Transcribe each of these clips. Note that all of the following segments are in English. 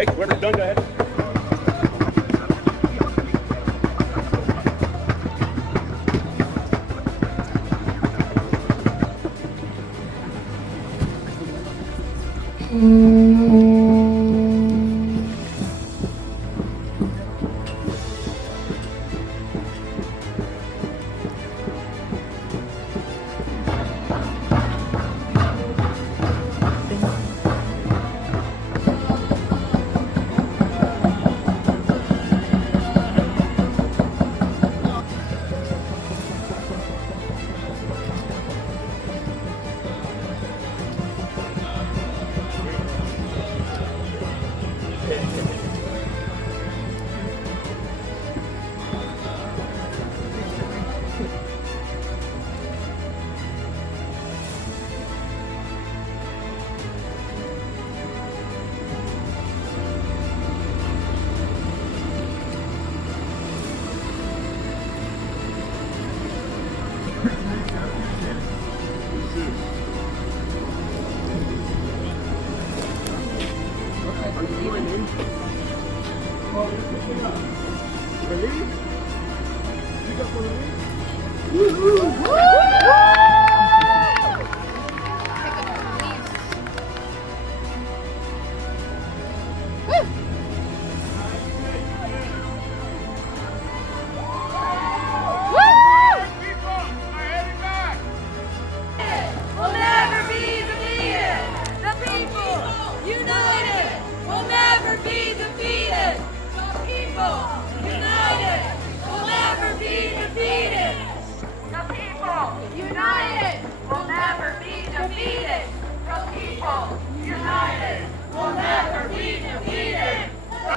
Okay, whoever's done, go ahead.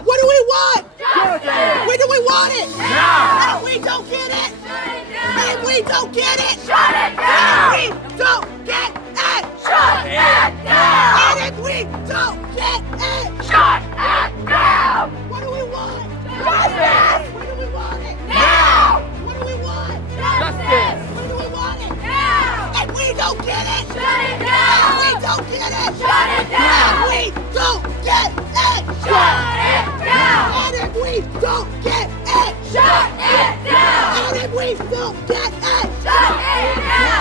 What do we want? Justice! When do we want it? Now! And if we don't get it, shut it down! And if we don't get it, shut it down! And if we don't get it, shut it down! And if we don't get it, shut it down! What do we want? Justice! When do we want it? Now! What do we want? Justice! When do we want it? Now! And we don't get it, shut it down! And we don't get it, shut it down! And we don't get it, shut it down! And if we don't get it, shut it down! And if we don't get it, shut it down!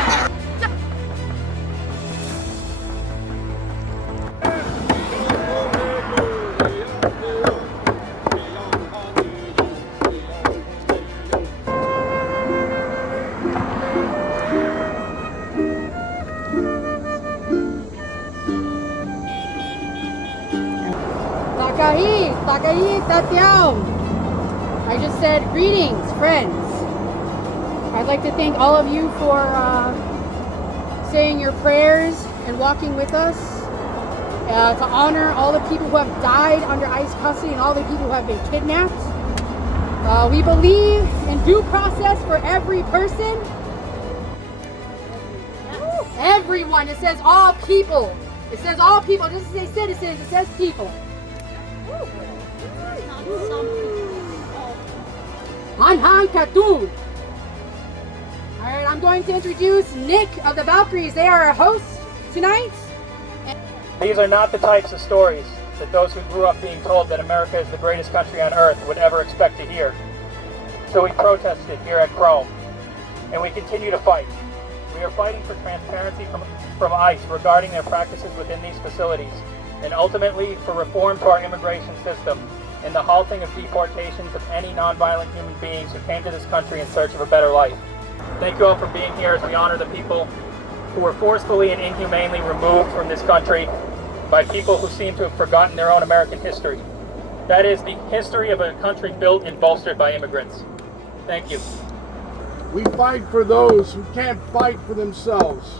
I just said greetings, friends. I'd like to thank all of you for saying your prayers and walking with us, to honor all the people who have died under ICE custody and all the people who have been kidnapped. We believe in due process for every person. Everyone. It says all people. It says all people. It doesn't say citizens. It says people. Hanhan Katun. Alright, I'm going to introduce Nick of the Valkyries. They are our hosts tonight. These are not the types of stories that those who grew up being told that America is the greatest country on earth would ever expect to hear. So we protested here at Krome, and we continue to fight. We are fighting for transparency from ICE regarding their practices within these facilities, and ultimately for reform to our immigration system and the halting of deportations of any nonviolent human beings who came to this country in search of a better life. Thank you all for being here as we honor the people who were forcefully and inhumanely removed from this country by people who seem to have forgotten their own American history. That is the history of a country built and bolstered by immigrants. Thank you. We fight for those who can't fight for themselves.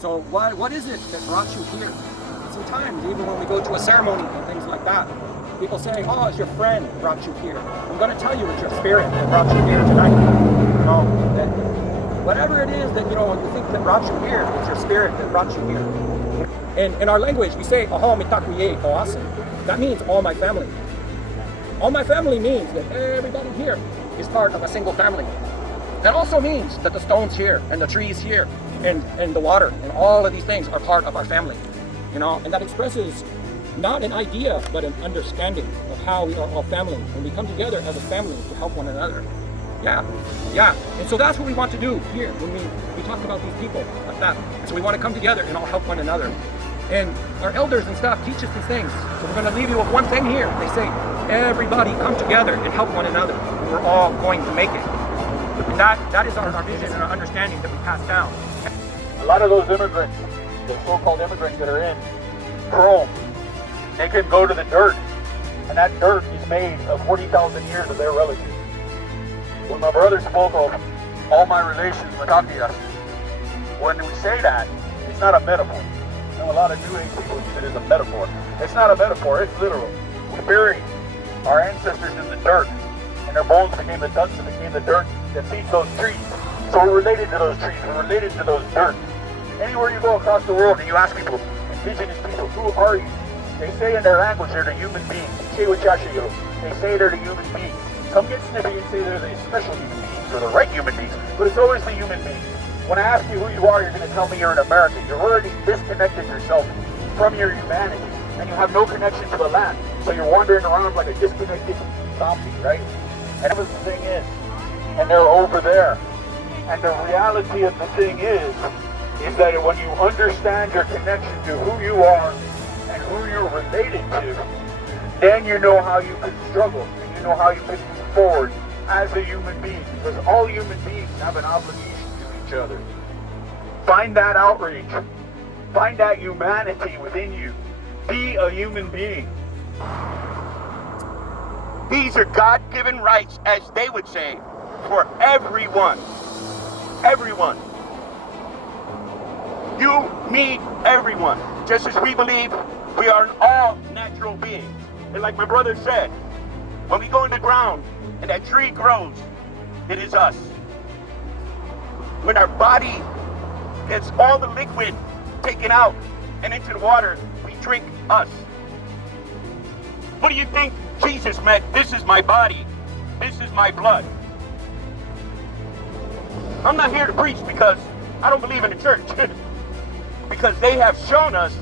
So what is it that brought you here? Sometimes, even when we go to a ceremony and things like that, people say, oh, it's your friend that brought you here. I'm going to tell you it's your spirit that brought you here tonight. That whatever it is that, you think that brought you here, it's your spirit that brought you here. And in our language, we say, Aho mitakuye oasin. That means all my family. All my family means that everybody here is part of a single family. That also means that the stones here and the trees here and the water and all of these things are part of our family. You know, and that expresses not an idea, but an understanding of how we are all family. And we come together as a family to help one another. Yeah. And so that's what we want to do here when we talk about these people like that. And so we want to come together and all help one another. And our elders and staff teach us these things. So we're going to leave you with one thing here. They say, everybody come together and help one another. We're all going to make it. And that is our vision and our understanding that we pass down. A lot of those immigrants, the so-called immigrants that are in Krome, they can go to the dirt, and that dirt is made of 40,000 years of their relatives. When my brother spoke of all my relations with Akias, when we say that, it's not a metaphor. You know, a lot of New Age people use it as a metaphor. It's not a metaphor, it's literal. We buried our ancestors in the dirt, and their bones became the dust and became the dirt that feeds those trees. So we're related to those trees, we're related to those dirt. Anywhere you go across the world and you ask people, indigenous people, who are you? They say in their language they're the human beings. They say they're the human beings. Some get snippy and say they're the special human beings or the right human beings, but it's always the human beings. When I ask you who you are, you're going to tell me you're an American. You're already disconnected yourself from your humanity, and you have no connection to the land. So you're wandering around like a disconnected zombie, right? And the thing is, and they're over there. And the reality of the thing is that when you understand your connection to who you are and who you're related to, then you know how you can struggle and you know how you can move forward as a human being, because all human beings have an obligation to each other. Find that outreach. Find that humanity within you. Be a human being. These are God-given rights, as they would say, for everyone. Everyone. You need everyone. Just as we believe we are all natural beings. And like my brother said, when we go in the ground and that tree grows, it is us. When our body gets all the liquid taken out and into the water, we drink us. What do you think Jesus meant? This is my body. This is my blood. I'm not here to preach because I don't believe in the church. Because they have shown us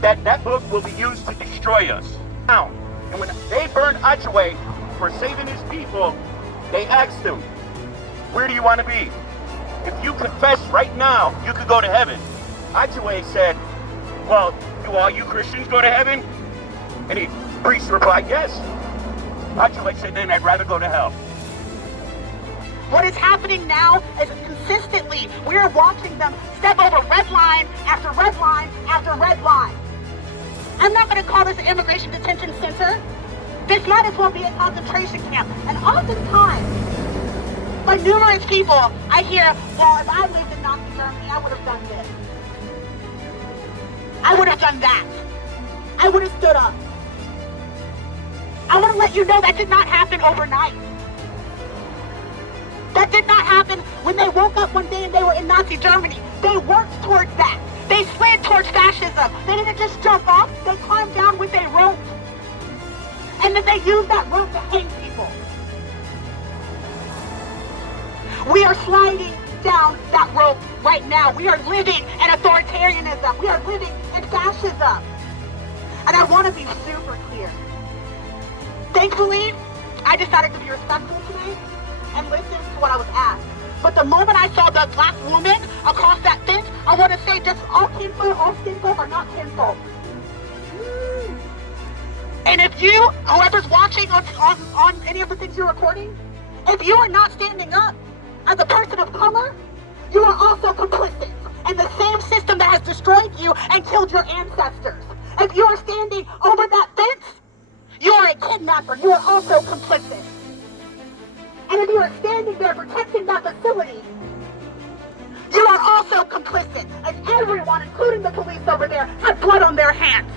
that that book will be used to destroy us. Now, and when they burned Achaway for saving his people, they asked him, where do you want to be? If you confess right now, you could go to heaven. Achaway said, well, do all you Christians go to heaven? And the priest replied, yes. Achaway said, then I'd rather go to hell. What is happening now is consistently we're watching them step over red line after red line after red line. I'm not going to call this an immigration detention center. This might as well be a concentration camp. And oftentimes, by numerous people, I hear, well, if I lived in Nazi Germany, I would have done this. I would have done that. I would have stood up. I want to let you know that did not happen overnight. That did not happen when they woke up one day and they were in Nazi Germany. They worked towards that. They slid towards fascism. They didn't just jump off, they climbed down with a rope. And then they used that rope to hang people. We are sliding down that rope right now. We are living in authoritarianism. We are living in fascism. And I want to be super clear. Thankfully, I decided to be respectful today and listen to what I was asked. But the moment I saw the black woman across that fence, I want to say just all kinfolk, all skinfolk are not kinfolk. And if you, whoever's watching on any of the things you're recording, if you are not standing up as a person of color, you are also complicit in the same system that has destroyed you and killed your ancestors. If you are standing over that fence, you are a kidnapper. You are also complicit. And if you are standing there protecting that facility, you are also complicit. And everyone, including the police over there, have blood on their hands.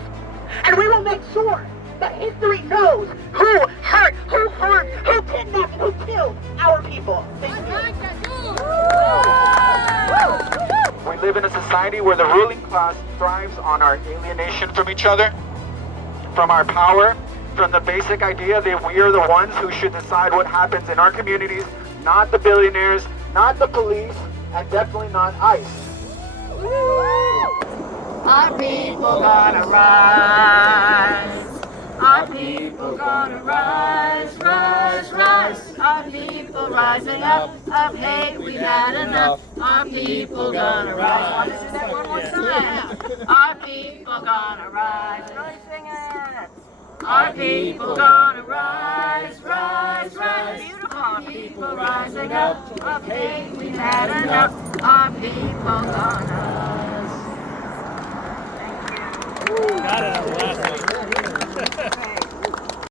And we will make sure that history knows who hurt, who harmed, who kidnapped, and who killed our people. Thank you. We live in a society where the ruling class thrives on our alienation from each other, from our power, from the basic idea that we are the ones who should decide what happens in our communities, not the billionaires, not the police, and definitely not ICE. Our people gonna rise. Our people gonna rise, rise, rise. Our people rising up of hate, we've had enough. Our people gonna rise. Want to sing that one more time? Our people gonna rise. Really sing it. Our people gonna rise, rise, rise. Beautiful. Our people rising up of hate, we've had enough. Our people gonna rise. Thank you. Got it.